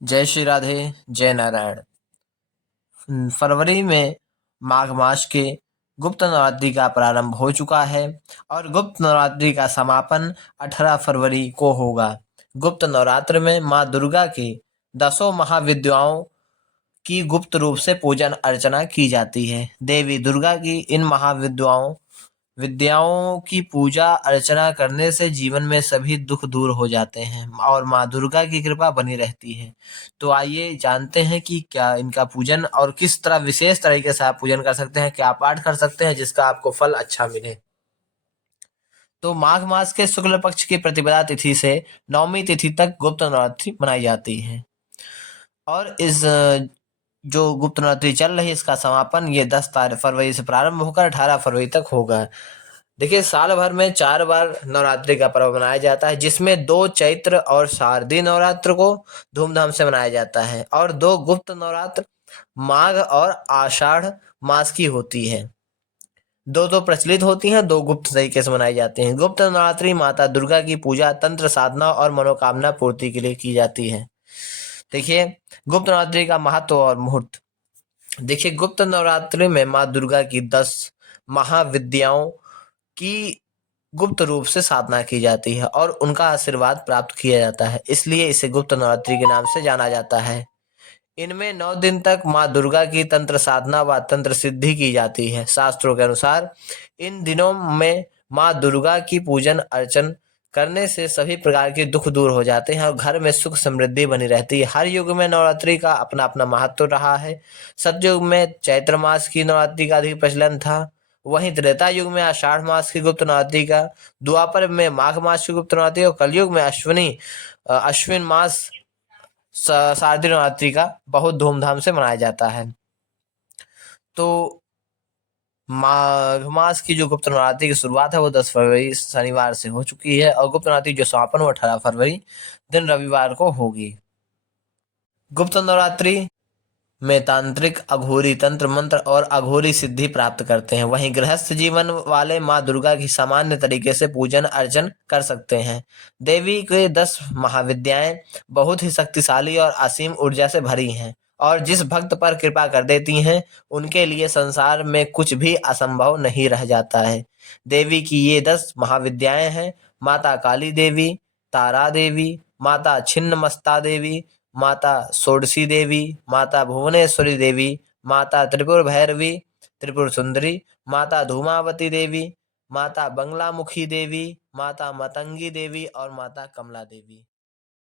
जय श्री राधे, जय नारायण। फरवरी में माघ मास के गुप्त नवरात्रि का प्रारंभ हो चुका है और गुप्त नवरात्रि का समापन 18 फरवरी को होगा। गुप्त नवरात्र में माँ दुर्गा के 10 महाविद्याओं की गुप्त रूप से पूजन अर्चना की जाती है। देवी दुर्गा की इन विद्याओं की पूजा अर्चना करने से जीवन में सभी दुख दूर हो जाते हैं और माँ दुर्गा की कृपा बनी रहती है। तो आइए जानते हैं कि क्या इनका पूजन और किस तरह विशेष तरीके से आप पूजन कर सकते हैं, क्या पाठ कर सकते हैं जिसका आपको फल अच्छा मिले। तो माघ मास के शुक्ल पक्ष की प्रतिपदा तिथि से नवमी तिथि तक गुप्त नवरात्रि मनाई जाती है और इस जो गुप्त नवरात्रि चल रही है इसका समापन ये 10 फरवरी से प्रारंभ होकर 18 फरवरी तक होगा। देखिए, साल भर में 4 बार नवरात्रि का पर्व मनाया जाता है, जिसमें 2 चैत्र और शारदीय नवरात्र को धूमधाम से मनाया जाता है और 2 गुप्त नवरात्र माघ और आषाढ़ मास की होती है। दो प्रचलित होती हैं, 2 गुप्त तरीके से मनाई जाती हैं। गुप्त नवरात्रि माता दुर्गा की पूजा, तंत्र साधना और मनोकामना पूर्ति के लिए की जाती है। देखिए, गुप्त नवरात्रि का महत्व और मुहूर्त। देखिए, गुप्त नवरात्रि में माँ दुर्गा की 10 महाविद्याओं की गुप्त रूप से साधना की जाती है और उनका आशीर्वाद प्राप्त किया जाता है, इसलिए इसे गुप्त नवरात्रि के नाम से जाना जाता है। इनमें 9 दिन तक माँ दुर्गा की तंत्र साधना व तंत्र सिद्धि की जाती है। शास्त्रों के अनुसार इन दिनों में माँ दुर्गा की पूजन अर्चन करने से सभी प्रकार के दुख दूर हो जाते हैं और घर में सुख समृद्धि बनी रहती है। हर युग में नवरात्रि का अपना अपना महत्व रहा है। सतयुग में चैत्र मास की नवरात्रि का अधिक प्रचलन था, वहीं त्रेता युग में आषाढ़ मास की गुप्त नवरात्रि का, द्वापर में माघ मास की गुप्त नवरात्रि और कलयुग में अश्विन मास शारदीय नवरात्रि का बहुत धूमधाम से मनाया जाता है। तो माघ मास की जो गुप्त नवरात्रि की शुरुआत है वो 10 फरवरी शनिवार से हो चुकी है और गुप्त नवरात्रि जो समापन वो 18 फरवरी दिन रविवार को होगी। गुप्त नवरात्रि में तांत्रिक अघोरी तंत्र मंत्र और अघोरी सिद्धि प्राप्त करते हैं। वहीं गृहस्थ जीवन वाले माँ दुर्गा की सामान्य तरीके से पूजन अर्चन कर सकते हैं। देवी के 10 महाविद्याएं बहुत ही शक्तिशाली और असीम ऊर्जा से भरी हैं और जिस भक्त पर कृपा कर देती हैं उनके लिए संसार में कुछ भी असंभव नहीं रह जाता है। देवी की ये 10 महाविद्याएं हैं: माता काली देवी, तारा देवी, माता छिन्नमस्ता देवी, माता षोडशी देवी, माता भुवनेश्वरी देवी, माता त्रिपुर भैरवी, त्रिपुर सुंदरी, माता धूमावती देवी, माता बंगलामुखी देवी, माता मतंगी देवी और माता कमला देवी।